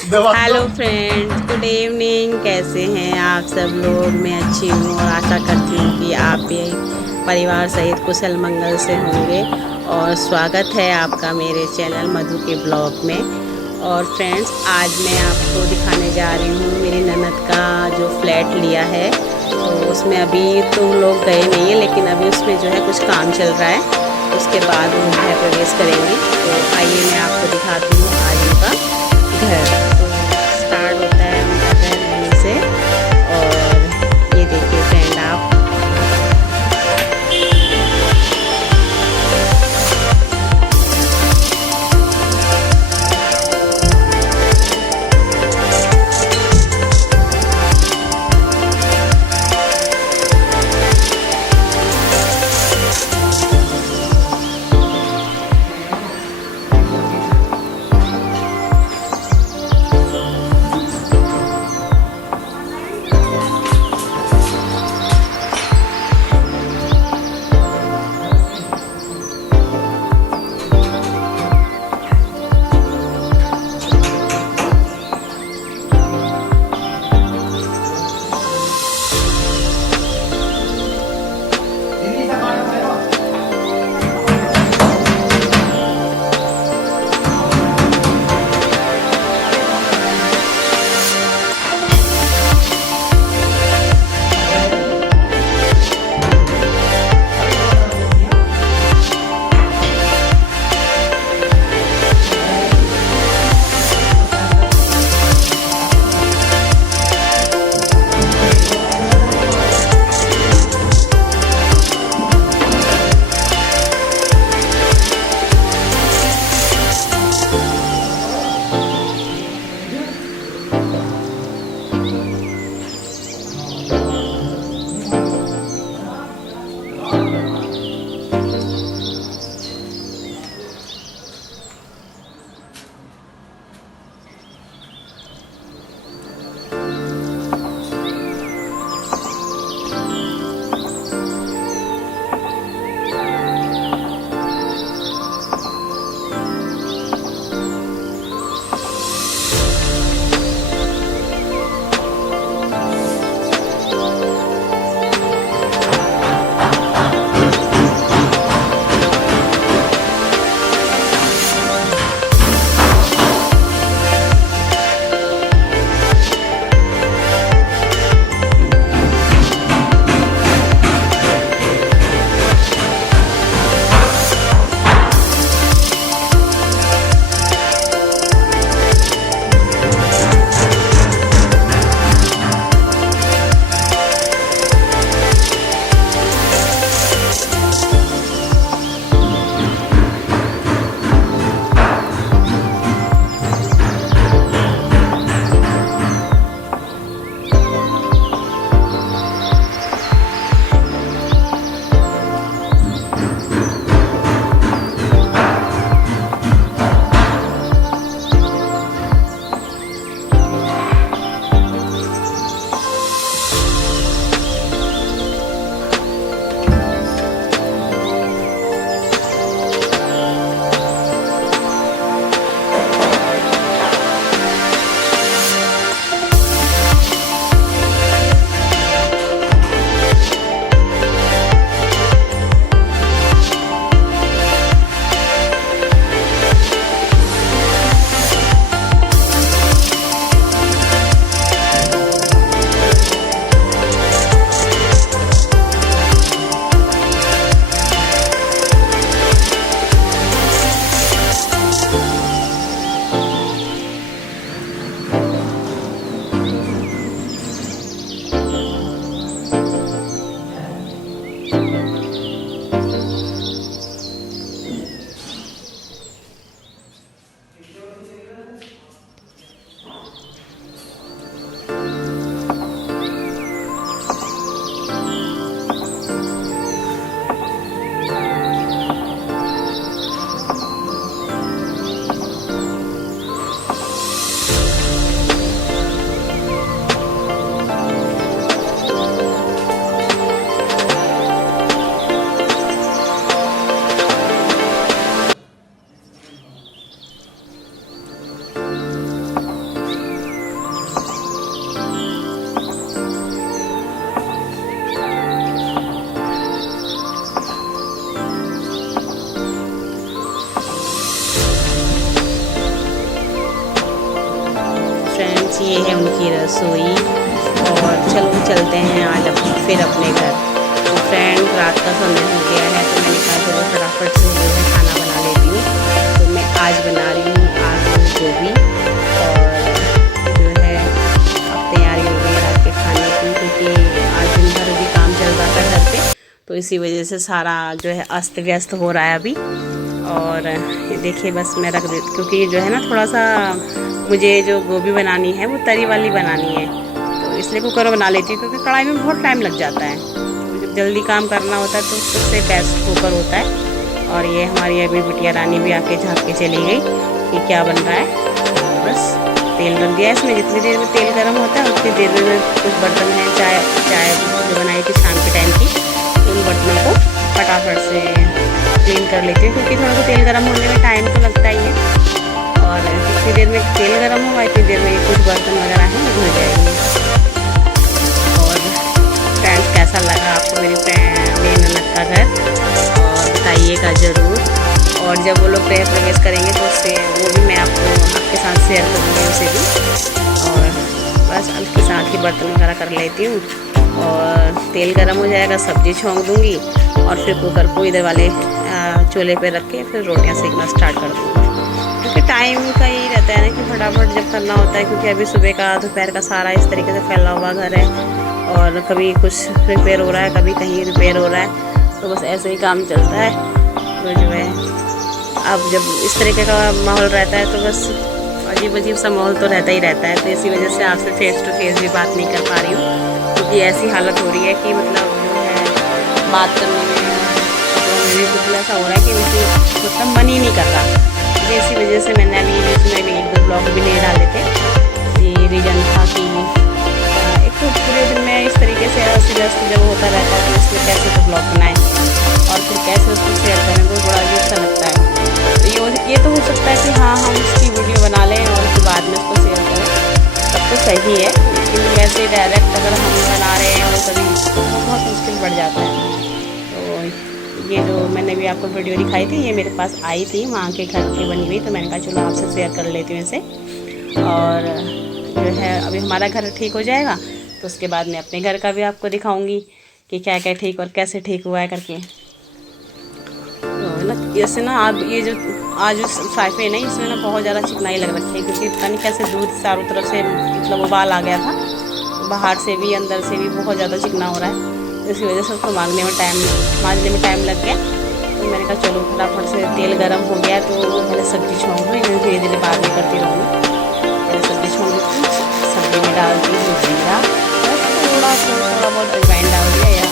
Hello friends, good evening. कैसे हैं आप सब लोग? मैं अच्छी हूँ और आशा करती हूँ कि आप भी परिवार सहित कुशल मंगल से होंगे। और स्वागत है आपका मेरे चैनल मधु के ब्लॉग में। और फ्रेंड्स, आज मैं आपको दिखाने जा रही हूँ मेरी ननद का जो फ्लैट लिया है। तो उसमें अभी तो लोग गए नहीं हैं, लेकिन अभी उसमें जो है कुछ काम चल रहा है। उसके बाद वो गृह प्रवेश करेंगे। तो आइए मैं आपको दिखाती हूँ आज उनका घर। तो स्टार्ट होता है उनका घर यहीं से। और ये देखिए फ्रेंड आप। फ्रेंड्स, ये है उनकी रसोई। और चलो चलते हैं आज फिर अपने घर। तो फ्रेंड रात का समय हो गया है, तो मैंने कहा चलो फटाफट से जो है खाना बना लेती हूँ। तो मैं आज बना रही हूँ आलू गोभी, और जो है अब तैयारी हो गई रात के खाने की, क्योंकि आज दिन भर भी काम चल रहा था घर पे, तो इसी वजह से सारा जो है अस्त व्यस्त हो रहा है अभी। और ये देखिए बस मैं रख देती, क्योंकि जो है ना थोड़ा सा मुझे जो गोभी बनानी है वो तरी वाली बनानी है, तो इसलिए कुकर में बना लेती हूँ, क्योंकि कढ़ाई में बहुत टाइम लग जाता है। तो जब जल्दी काम करना होता है तो सबसे बेस्ट कुकर होता है। और ये हमारी अभी बिटिया रानी भी आके झाँक के चली गई कि क्या बन रहा है। बस तेल रख दिया इसमें, जितनी देर में तेल गर्म होता है उतनी देर में कुछ बर्तन हैं, चाय जो बनाई थी शाम के टाइम की, उन बर्तनों को फटाफट से क्लीन कर लेती हूँ, क्योंकि थोड़ा सा तेल गर्म होने में टाइम तो लगता ही है। और जितनी देर में तेल गर्म होगा इतनी देर में कुछ बर्तन वगैरह हैं वो धुल जाएंगे। और फ्रेंड्स, कैसा लगा आपको मेरी ननद का घर, और बताइएगा ज़रूर। और जब वो लोग गृह प्रवेश करेंगे तो उससे वो भी मैं आपके साथ शेयर करूँगी उसे भी। और बस उसके साथ ही बर्तन वगैरह कर लेती हूँ, और तेल गर्म हो जाएगा, सब्ज़ी छोंक दूँगी, और फिर कुकर को इधर वाले चूल्हे पे रख के फिर रोटियां सेकना स्टार्ट कर दूँगी। क्योंकि टाइम का ही रहता है ना कि फटाफट जब करना होता है, क्योंकि अभी सुबह का दोपहर का सारा इस तरीके से फैला हुआ घर है, और कभी कुछ रिपेयर हो रहा है, कभी कहीं रिपेयर हो रहा है, तो बस ऐसे ही काम चलता है। तो जो है अब जब इस तरीके का माहौल रहता है तो बस अजीब अजीब सा माहौल तो रहता ही रहता है। तो इसी वजह से आपसे फेस टू फेस भी बात नहीं कर पा रही हूँ, क्योंकि ऐसी हालत हो रही है कि मतलब जो है बात करने में मुझे कुछ ऐसा हो रहा है कि मुझे मतलब मन ही नहीं कर रहा। तो इसी वजह से मैंने अभी इसमें भी 1-2 ब्लॉग भी नहीं डाले थे। ये रीज़न था कि एक तो पूरे दिन में इस तरीके से अस्त जब होता रहता है तो इसमें कैसे तो ब्लॉग बनाएं और फिर कैसे उसको शेयर करें, तो बड़ा अजीब सा लगता है। तो ये तो हो सकता है कि हाँ हम उसकी वीडियो बना लें और फिर बाद में उसको शेयर करें, तब तो सही है। लेकिन वैसे डायरेक्ट अगर हम बना रहे हैं और कभी तो बहुत मुश्किल बढ़ जाता है। तो ये जो मैंने भी आपको वीडियो दिखाई थी, ये मेरे पास आई थी वहाँ के घर की बनी हुई, तो मैंने कहा चलो आपसे शेयर कर लेती हूँ इसे। और जो है अभी हमारा घर ठीक हो जाएगा तो उसके बाद मैं अपने घर का भी आपको दिखाऊँगी कि क्या क्या ठीक और कैसे ठीक हुआ है करके। तो ना जैसे ना आप ये जो आज साइफे नहीं, इसमें ना बहुत ज़्यादा चिकनाई लग रखी है, क्योंकि पता नहीं कैसे दूध चारों तरफ से मतलब उबाल आ गया था, तो बाहर से भी अंदर से भी बहुत ज़्यादा चिकना हो रहा है। तो इसी वजह से उसको मांजने में टाइम लग गया। तो मैंने कहा चलो फटाफट से तेल गर्म हो गया तो पहले सब्ज़ी छोंक दूँ, इन्हें धीरे धीरे बाद में करती रहूँगी। पहले सब्ज़ी छोंक दी, सब्ज़ी में डाल दी जीरा, थोड़ा बहुत अजवाइन डाल दिया,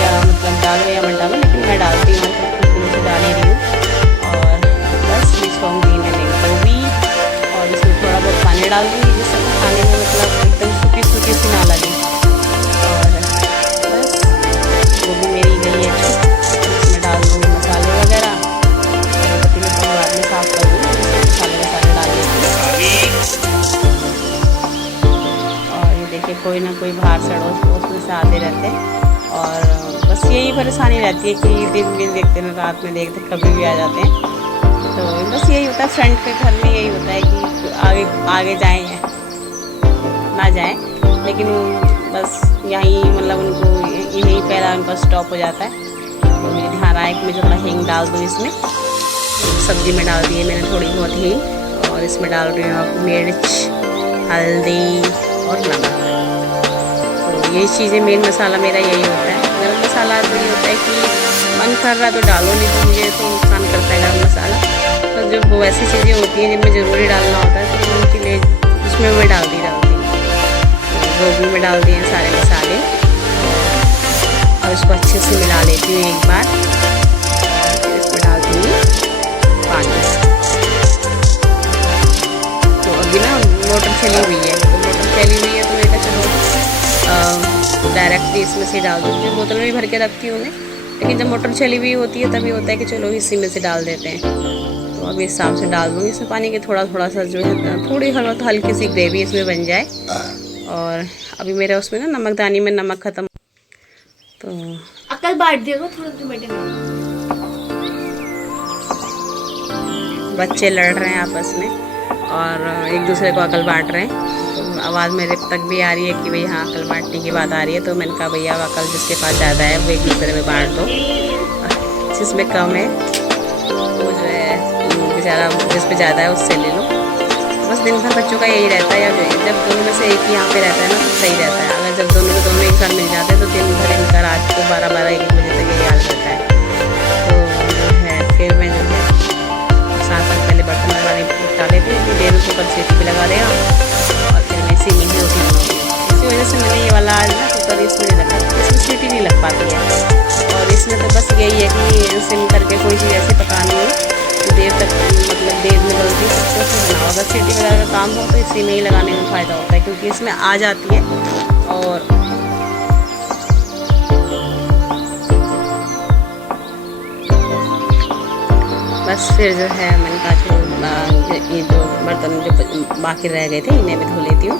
या मतलब डालो या मत डालो, लेकिन मैं डालती हूँ, तो डाल ही रही हूँ। और बस ये छोंक दी मैंने गोभी, और इसमें थोड़ा बहुत पानी डाल दूँगी जिससे खाने में मतलब एकदम सूखी सूखी सी ना लगे। और बस गोभी मेरी गई है, इसमें डाल दूँगी मसाले वगैरह, पतीले को बाद में साफ़ कर दूँगी, मसाले डाल देती। और ये देखिए कोई ना कोई बाहर से उसमें से आते रहते हैं, और बस यही परेशानी रहती है कि दिन देखते हैं, रात में देखते कभी भी आ जाते हैं। तो बस यही होता है फ्रेंड के घर में, यही होता है कि आगे जाएं या ना जाएं, लेकिन बस यहीं मतलब उनको यहीं पहला उनका स्टॉप हो जाता है। तो मुझे ध्यान आया कि मैं थोड़ा हींग डाल दूँ इसमें। सब्ज़ी में डाल दिए मैंने थोड़ी बहुत हींग, और इसमें डाल रही हूँ मिर्च, हल्दी और नमक। तो यही चीज़ें मेन मसाला मेरा यही होता है। गरम मसाला तो ये होता है कि मन कर रहा तो डालो, नहीं तो मुझे तो नुकसान करता है गरम मसाला। तो जब वो ऐसी चीज़ें होती हैं जिनमें ज़रूरी डालना होता है तो उनके लिए उसमें मैं डालती गोभी में डाल दिए सारे मसाले, और उसको अच्छे से मिला लेती हूँ एक बार। फिर इसमें डाल दूँगी पानी। तो अभी ना मोटर चली हुई है, तो मैं कहा चलो डायरेक्टली इसमें से डाल दूँ। मैं बोतल में भी भर के रखती हूँ मैं, लेकिन जब मोटर चली हुई होती है तभी होता है कि चलो इसी में से डाल देते हैं। तो अभी इस हिसाब से डाल दूँगी इसमें पानी के थोड़ा सा जो है थोड़ी हल्की सी ग्रेवी इसमें बन जाए। और अभी मेरा उसमें ना नमकदानी में नमक ख़त्म, तो अकल बांट देगा थोड़ा तो बेटे में। बच्चे लड़ रहे हैं आपस में, और एक दूसरे को अकल बांट रहे हैं। तो आवाज़ मेरे तक भी आ रही है कि भाई हाँ अकल बांटने की बात आ रही है। तो मैंने कहा भैया अकल जिसके पास ज़्यादा है वो एक दूसरे में बांट दो, जिसमें कम है वो जो है बेचारा जिस पे ज़्यादा है उससे ले लो। बस दिन भर बच्चों का यही रहता है। या जब दोनों में से एक ही यहाँ पे रहता है ना तो सही रहता है। अगर जब दोनों के दोनों एक साथ मिल जाते हैं तो दिन भर इनका रात को 12-1 बजे तक यही हाल रहता है। तो जो है फिर मैं जो है 7 साल पहले बर्तन लगाने निपटा लेती हूँ कि डेढ़ कुकर सीटी भी लगा देगा और फिर मैं इसी में ही रोटी बनाऊँगी। इसी वजह से मैंने ये वाला आज ना कुकर इसमें रखा, इसमें सीटी नहीं लग पाती है। और इसमें तो बस यही है कि सिम करके कोई चीज़ ऐसे पकानी हो देर तक, मतलब देर में गलती तो उसमें बनाओ। अगर सीटी वगैरह का काम हो तो इसी में ही लगाने में फ़ायदा होता है, क्योंकि इसमें आ जाती है। और बस फिर जो है मैंने कहा ये जो बर्तन जो बाकी रह गए थे इन्हें भी धो लेती हूँ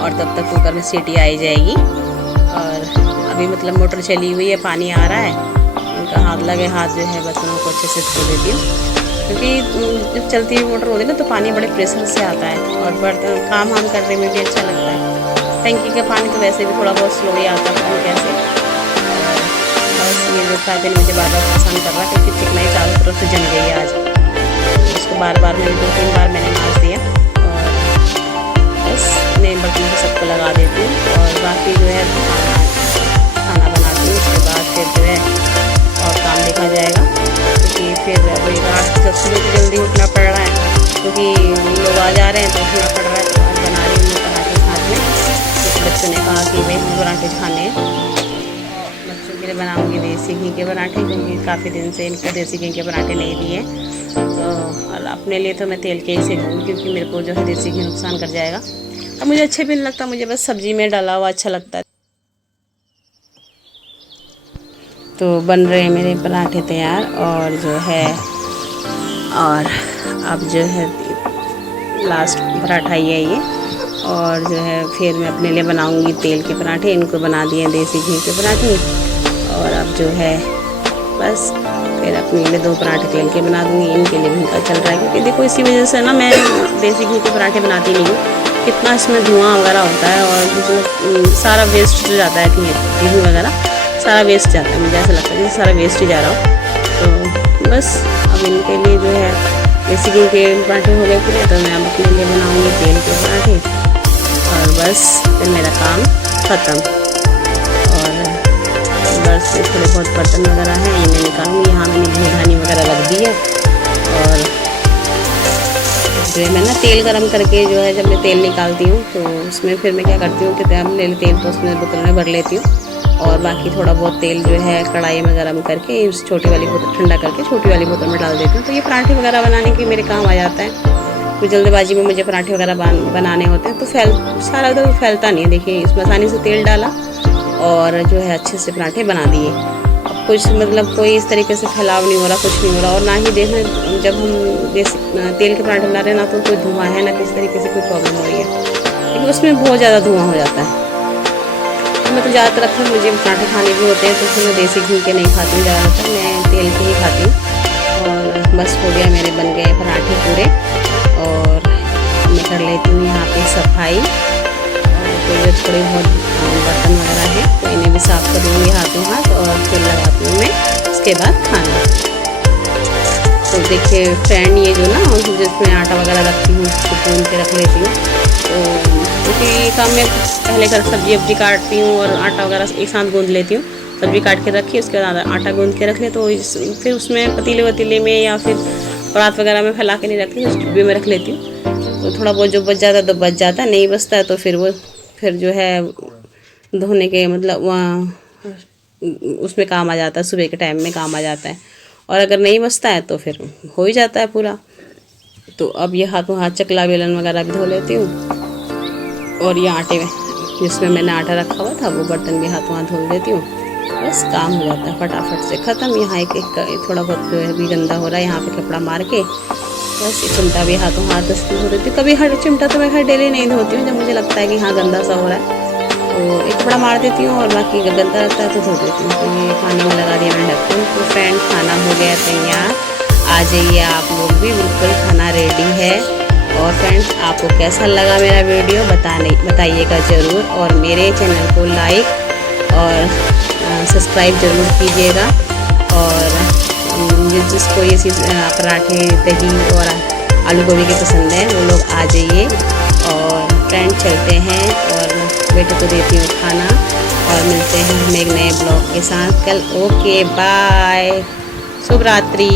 और तब तक कुकर में सीटी आई जाएगी। और अभी मतलब मोटर चली हुई है, पानी आ रहा है, उनका हाथ लगे हाथ जो है बर्तनों को अच्छे से धो देती हूँ। क्योंकि जब चलती हुई मोटर होती है ना तो पानी बड़े प्रेशर से आता है और बर्तन काम हम करने में भी अच्छा लगता है। टंकी का पानी तो वैसे भी थोड़ा बहुत स्लो ही आता है कैसे। बस ये जो फायदे मुझे बार बार परेशान कर रहा है क्योंकि चिकनाई चारों तरफ से जम गई है आज। उसको बार बार मैंने 2-3 बार मैंने मांज दिया और बस नए बर्तनों को सबको लगा देती हूँ। और बाकी जो है खाना बनाती हूँ, उसके बाद फिर जो है और काम देखा जाएगा। क्योंकि फिर वही रात जब सुबह जल्दी उठना पड़ रहा है क्योंकि लोग आ जा रहे हैं तो उठना पड़ रहा है। तो आज बना रही हूँ पराठे साथ में, क्योंकि बच्चों ने कहा कि भाई हमें पराठे खाने हैं। बच्चों के लिए बनाऊँगी देसी घी के पराठे, क्योंकि काफ़ी दिन से इनको देसी घी के पराठे नहीं दिए। तो और अपने लिए तो मैं तेल के ही सेकूँगी, क्योंकि मेरे को जो है देसी घी नुकसान कर जाएगा। अब मुझे अच्छे भी नहीं लगता, मुझे बस सब्ज़ी में डाला हुआ अच्छा लगता है। तो बन रहे हैं मेरे पराठे तैयार और जो है और अब जो है लास्ट पराठा ही है ये। और जो है फिर मैं अपने लिए बनाऊंगी तेल के पराठे, इनको बना दिए देसी घी के पराठे। और अब जो है बस फिर अपने लिए 2 पराठे तेल के बना दूंगी, इनके लिए भी इनका चल रहा है। क्योंकि देखो इसी वजह से ना मैं देसी घी के पराठे बनाती नहीं हूँ, कितना इसमें धुआं वगैरह होता है और मतलब सारा वेस्ट हो जाता है घी वगैरह, सारा वेस्ट जाता है। मुझे ऐसा लगता है जैसे सारा वेस्ट ही जा रहा हो। तो बस अब इनके लिए जो है देसी घी के पराठे हो गए पूरे, तो मैं अब अपने लिए बनाऊंगी तेल के पराठे और बस फिर मेरा काम ख़त्म। और बस थोड़े बहुत बर्तन वगैरह हैं इन्हें निकालूंगी। यहाँ मैंने घी घानी वगैरह रख दी है। और जो है मैं ना तेल गरम करके जो है जब मैं तेल निकालती हूँ तो उसमें फिर मैं क्या करती हूँ कि तेल तो उसमें बोतल में भर लेती हूँ और बाकी थोड़ा बहुत तेल जो है कढ़ाई में गरम करके उस छोटी वाली बोतल ठंडा करके छोटी वाली बोतल में डाल देती हूँ। तो ये पराठे वगैरह बनाने के मेरे काम आ जाता है। तो जल्दबाजी में मुझे पराठे वगैरह बनाने होते हैं तो सारा उधर फैलता नहीं है। देखिए इसमें आसानी से तेल डाला और जो है अच्छे से पराठे बना दिए। अब कुछ मतलब कोई इस तरीके से फैलाव नहीं हो रहा, कुछ नहीं हो रहा। और ना ही देखें जब हम तेल के पराठे बना रहे हैं ना तो कोई धुआं है ना किसी तरीके से कोई प्रॉब्लम हो रही है, लेकिन उसमें बहुत ज़्यादा धुआं हो जाता है। मैं तो ज़्यादातर अक्सर मुझे पराठे खाने भी होते हैं तो फिर मैं देसी घी के नहीं खाती हूँ, ज़्यादातर मैं तेल के ही खाती हूँ। और बस हो गया, मेरे बन गए पराठे पूरे। और मैं कर लेती हूँ यहाँ पे सफाई और कोई थोड़े बहुत बर्तन वगैरह है तो इन्हें भी साफ़ करूँगी हाथों हाथ और फिर लगाती हूँ मैं उसके बाद खाना। तो देखिए फ्रेंड ये जो ना जिसमें आटा वगैरह रखती हूँ उसको भून के रख लेती हूँ। तो क्योंकि ये काम मैं पहले कर सब्जी वब्जी काटती हूँ और आटा वगैरह एक साथ गूँध लेती हूँ। सब्जी काट के रखी उसके बाद आटा गूँध के रख ले तो फिर उसमें पतीले वतीले में या फिर परात वगैरह में फैला के नहीं रखती, उस डिब्बे में रख लेती हूँ। तो थोड़ा बहुत जो बच जाता है तो बच जाता है, नहीं बचता है तो फिर वो फिर जो है धोने के मतलब वहाँ उसमें काम आ जाता है, सुबह के टाइम में काम आ जाता है। और अगर नहीं बचता है तो फिर हो ही जाता है पूरा। तो अब ये हाथों हाथ चकला बेलन वगैरह भी धो लेती हूँ और ये आटे में जिसमें मैंने आटा रखा हुआ था वो बर्तन भी हाथों हाथ धो देती हूँ। बस काम हो जाता है फटाफट से ख़त्म। यहाँ एक थोड़ा बहुत जो है भी गंदा हो रहा है, यहाँ पे कपड़ा मार के बस ये चिमटा भी हाथों हाथ धो देती हूँ। कभी हर चिमटा तो मैं खैर डेली नहीं धोती हूँ, जब मुझे लगता है कि हाँ गंदा सा हो रहा है तो एक कपड़ा मार देती हूँ और बाकी अगर गंदा रहता है तो धो देती हूँ। तो ये पानी में लगा दिया मैंने ढक्कन। तो फ्रेंड खाना हो गया तैयार, आ जाइए आप लोग भी, बिल्कुल खाना रेडी है। और फ्रेंड्स आपको कैसा लगा मेरा वीडियो बताइएगा ज़रूर, और मेरे चैनल को लाइक और सब्सक्राइब ज़रूर कीजिएगा। और जिसको ये पराठे दही और आलू गोभी के पसंद है वो लोग आ जाइए। और फ्रेंड चलते हैं और बेटे को देती हूँ खाना, और मिलते हैं हम एक नए ब्लॉग के साथ कल। ओके बाय, शुभ रात्रि।